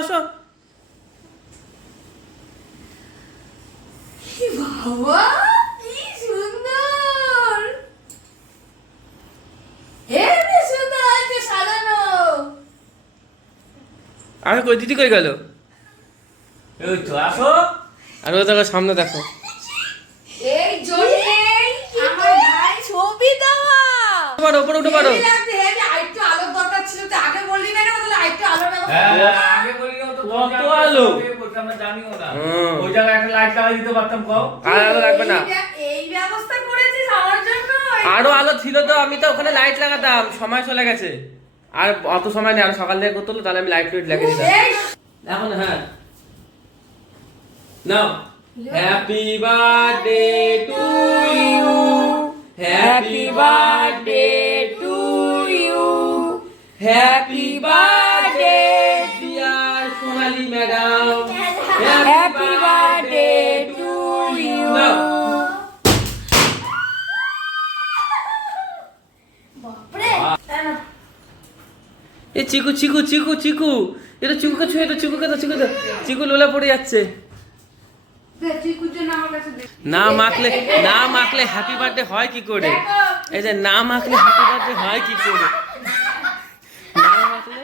আসো। বাবা কি সুন্দর, হেবি সুন্দর আছে সাজানো। আরে কই দিদি কই গেল? এই তো আসো। আর ও দেখো সামনে দেখো। এই জন্যে আমার ভাই ছবি দেওয়া। পারো উপরে উঠে পারো। হেবি লাগছে, হেবি। আরেকটু আলোর দরকার ছিল, তো আগে বললি না কেন? তাহলে আরেকটু আলোর ব্যবস্থা হ্যাঁ করতাম। আগে বলি না তো কত আলো? আমরা জানিও না। হুম। ওই জায়গায় একটা লাইট লাগাই দিতে পারতাম কও। আর আলো লাগবে না। এই ব্যবস্থা করেছিস আমার জন্য? আরো আলো ছিল তো আমি তো ওখানে লাইট লাগাতাম, সময় চলে গেছে। আর অত সময় নেই, আর সকাল থেকে করতে হলো, তাহলে আমি লাইট লাগিয়ে দিতাম। এই এখন হ্যাঁ নাও। Happy birthday to you, happy birthday to you, happy birthday dear Sonali madam, happy birthday to you. বাপরে, এ চিকু চিকু চিকু চিকু, এটা চিকুকে ছুঁয়ে তো, চিকুকে তো, চিকু তো, চিকু লোলা পড়ে যাচ্ছে। দে তুই কুজন আমার কাছে দে। না মাখলে হ্যাপি বার্থডে হয় কি করে? এই যে না মাখলে হ্যাপি বার্থডে হয় কি করে? না মাখলে